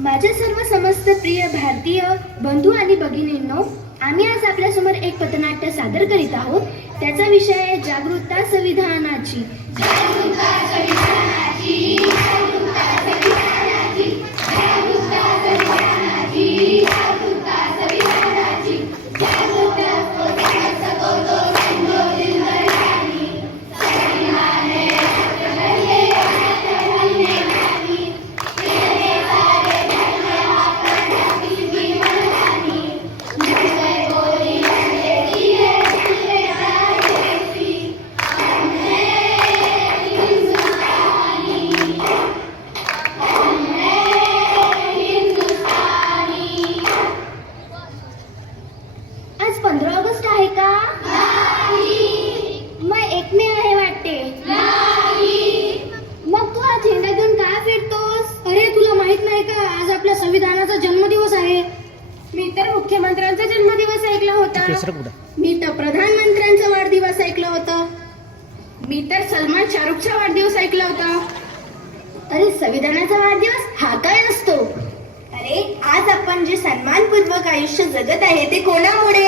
माझ्या सर्व समस्त प्रिय भारतीय बंधू आणि भगिनींनो, आम्ही आज आपल्यासमोर एक पथनाट्य सादर करीत आहोत. त्याचा विषय आहे जागरूकता संविधानाची. आज 15 ऑगस्ट आहे का? मग 1 मे आहे वाटते. मग तू हा झेंडा घेऊन का फिरतोस? अरे तुला माहित नाही का, आज आपल्या संविधानाचा जन्मदिवस आहे. मी तर मुख्यमंत्र्यांचा जन्मदिवस ऐकला होता. मी तर प्रधानमंत्र्यांचा वाढदिवस ऐकलं होतं. मी तर सलमान शाहरुखचा वाढदिवस ऐकला होता. अरे संविधानाचा वाढदिवस हा काय असतो? अरे आज आपण जे सन्मानपूर्वक आयुष्य जगत आहे ते कोणामुळे?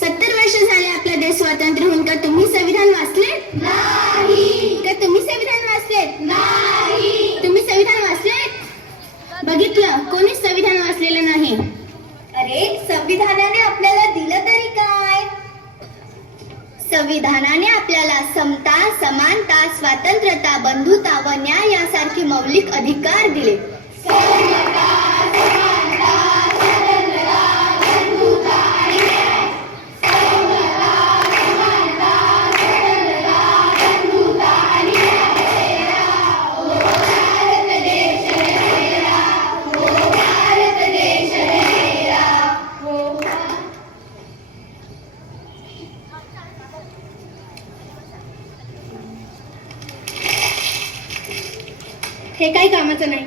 70 वर्ष झाले आपला देश स्वातंत्र्य होऊन. का तुम्ही संविधान वाचले? नाही. का तुम्ही संविधान वाचलेत? नाही. तुम्ही संविधान वाचलेत? बघितलं, कोणीच संविधान वाचलेलं नाही. अरे संविधानाने आपल्याला दिलं तरी काय? संविधानाने आपल्याला समता, समानता, स्वातंत्र्यता, बंधुता व न्याय यासारखे मौलिक अधिकार दिले. हे काही कामाचं नाही.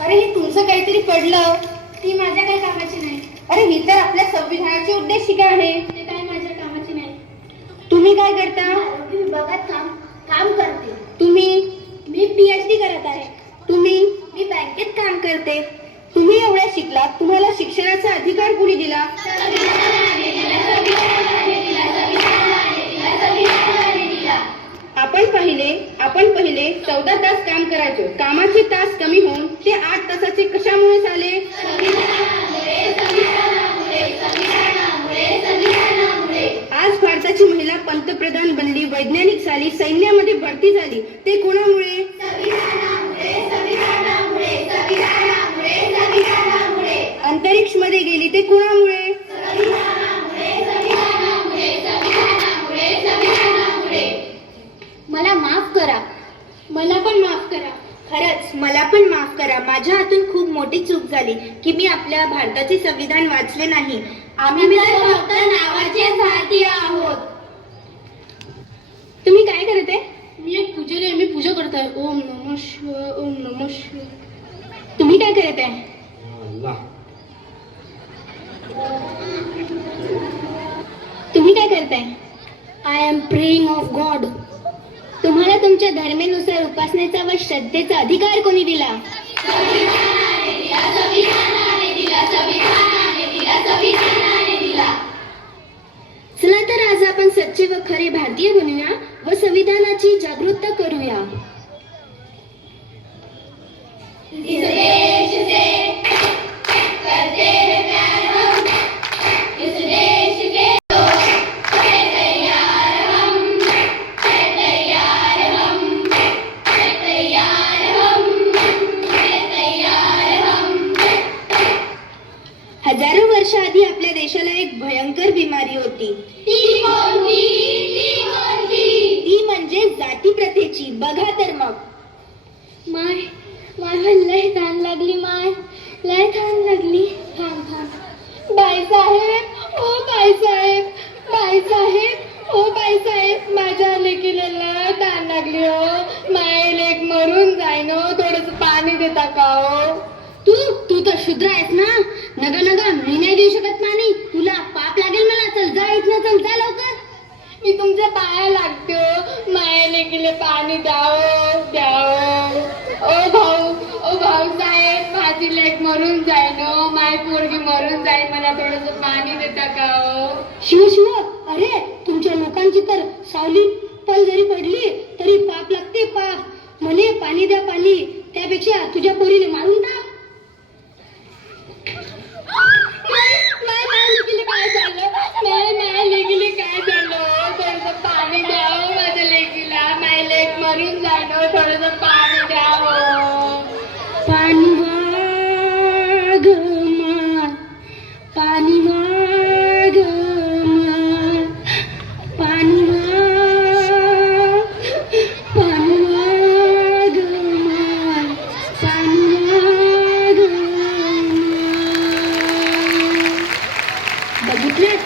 अरे हे तुमचं काहीतरी पडलं. ती माझ्या काही कामाची नाही. अरे ही तर आपल्या संविधानाची उद्देशिका आहे. ते काही माझ्या कामाची नाही. तुम्ही काय करता? आरोग्य विभागात काम करते. तुम्ही? मी PhD करत आहे. तुम्ही? मी बँकेत काम करते. तुम्ही एवढ्या शिकलात, तुम्हाला शिक्षणाचा अधिकार कुणी दिला? आपण पहिले 14 तास काम करायचो. कामाचे तास कमी होऊन ते 8 तासाचे कशामुळे झाले? आज भारताची महिला पंतप्रधान बनली, वैज्ञानिक झाली, सैन्यामध्ये भरती झाली, ते कोणामुळे? अंतरिक्ष मध्ये गेली, ते कोणामुळे? मला माफ करा. मला पण माफ करा. खरंच मला पण माफ करा. माझ्या हातून खूप मोठी चूक झाली की मी आपल्या भारताचे संविधान वाचले नाही. आम्ही तर फक्त नावाचे भारतीय आहोत. तुम्ही काय करत आहे? मी एक पुजारी आहे. मी पूजा करत आहे. ओम नमः शिवाय, ओम नमः शिवाय. तुम्ही काय करत आहे? तुम्ही काय करताय? I am praying of God. तुम्हाला तुमच्या धर्मेनुसार उपासनेचा व श्रद्धेचा अधिकार कोणी दिला? चला तर आज आपण सच्चे व खरे भारतीय बनूया व संविधानाची जागरूकता करूया. हजारो वर्ष आधी आपल्या देशाला एक भयंकर बिमारी होती. ती म्हणजे जाती प्रथेची. बघा तर मग. माय लय तहान लागली. लय तहान लागली. बाईसाहेब, माझ्या लेकीला लय तहान लागली हो. माय लेक मरून जाईन हो. थोडस पाणी देता का हो? तू तर शूद्र आहेस ना. नगा मी नाही देऊ शकत पाणी. तुला पाप लागेल मला. चल जा इथनं, चल जा लवकर. मी तुमच्या पाया लागते हो. लेकीले पाणी द्यावं. ओ भाऊ साहेब, माझी लेक मरून जाईन, माझी पोरगी मरून जाईल, मला थोडस पाणी देता का हो? शिव, अरे तुमच्या लोकांची तर सावली पल जरी पडली तरी पाप लागते, पाप. म्हणे पाणी द्या पाणी, त्यापेक्षा तुझ्या पोरीने मारून टाक. माझ्या लेकीला काय झालं? थोडस पाणी द्यावं माझ्या लेकीला, माझी लेक मरून जाईन, थोडस पाणी द्यावं. पाणी वाग मार, पाणी वाग मार, पाणी वाग, पाणी वाग मार, पाणी वाग मार. बघितलं,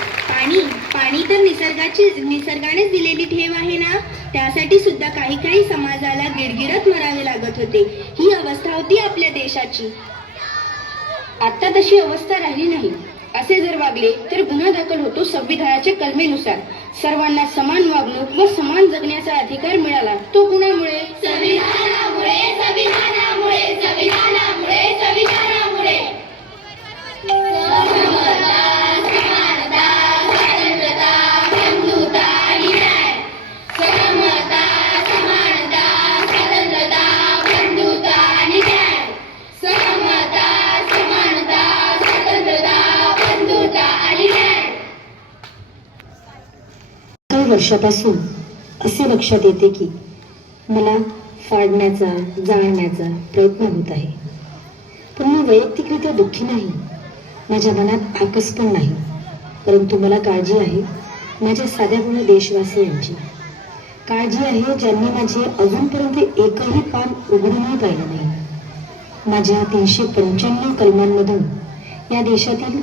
पाणी तर निसर्गानेच दिलेली ठेव आहे ना. त्यासाठी सुद्धा काही समाजाला गिडगिडत मरावे लागत होते. ही अवस्था होती आपल्या देशाची. आता तशी अवस्था राहिली नाही. असे जर वागले तर गुन्हा दाखल होतो संविधानाच्या कलमेनुसार. सर्वांना समान वागणूक व समान जगण्याचा अधिकार मिळाला तो कुणामुळे? संविधानामुळे, संविधानामुळे, संविधानामुळे, संविधानामुळे. वर्षापासून असे लक्षात येते की मला फाडण्याचा, जाळण्याचा प्रयत्न होत आहे. पण मी वैयक्तिकरित्या दुःखी नाही, माझ्या मनात आकस पण नाही. परंतु मला काळजी आहे माझ्या साध्याभोळ्या देशवासियांची. काळजी आहे ज्यांनी माझे अजूनपर्यंत एकही पान उघडूनही पाहिलं नाही. माझ्या 395 कलमांमधून या देशातील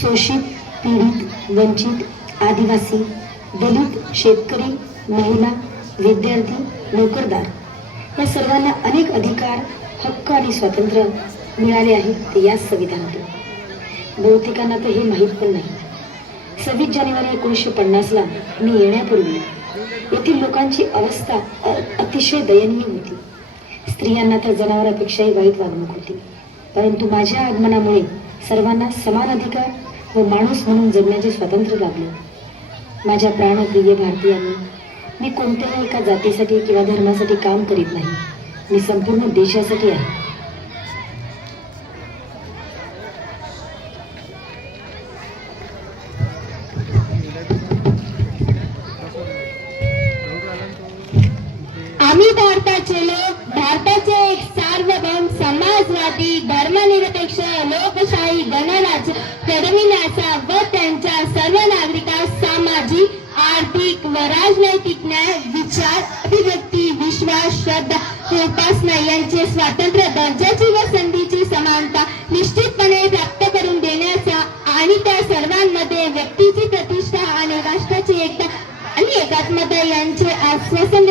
शोषित, पीडित, वंचित, आदिवासी, दलित, शेतकरी, महिला, विद्यार्थी, नोकरदार या सर्वांना अनेक अधिकार, हक्क आणि स्वातंत्र्य मिळाले आहे ते याच संविधानातून. बहुतेकांना तर हे माहीत पण नाही. 26 जानेवारी 1950ला मी येण्यापूर्वी येथील लोकांची अवस्था अतिशय दयनीय होती. स्त्रियांना तर जनावरांपेक्षाही वाईट वागणूक होती. परंतु माझ्या आगमनामुळे सर्वांना समान अधिकार व माणूस म्हणून जगण्याचे स्वातंत्र्य लाभले. माझ्या प्राणप्रिय भारतीयांनी, मी कोणत्याही एका जातीसाठी किंवा धर्मासाठी काम करीत नाही. मी संपूर्ण देशासाठी आहे. आम्ही भारताचे लोक, भारताचे एक सार्वभौम, समाजवादी, धर्मनिरपेक्ष, लोकशाही गणराज्य घडविण्याचा व त्यांच्या सर्व नागरिकांस सामाजिक, आर्थिक व राजनैतिक न्याय, विचार, अभिव्यक्ती, विश्वास, श्रद्धा व उपासना यांचे स्वातंत्र्य, दर्जाची व संधीची समानता निश्चितपणे प्राप्त करून देण्याचा आणि त्या सर्वांमध्ये व्यक्तीची प्रतिष्ठा आणि राष्ट्राची एकता आणि एकात्मता यांचे आश्वासन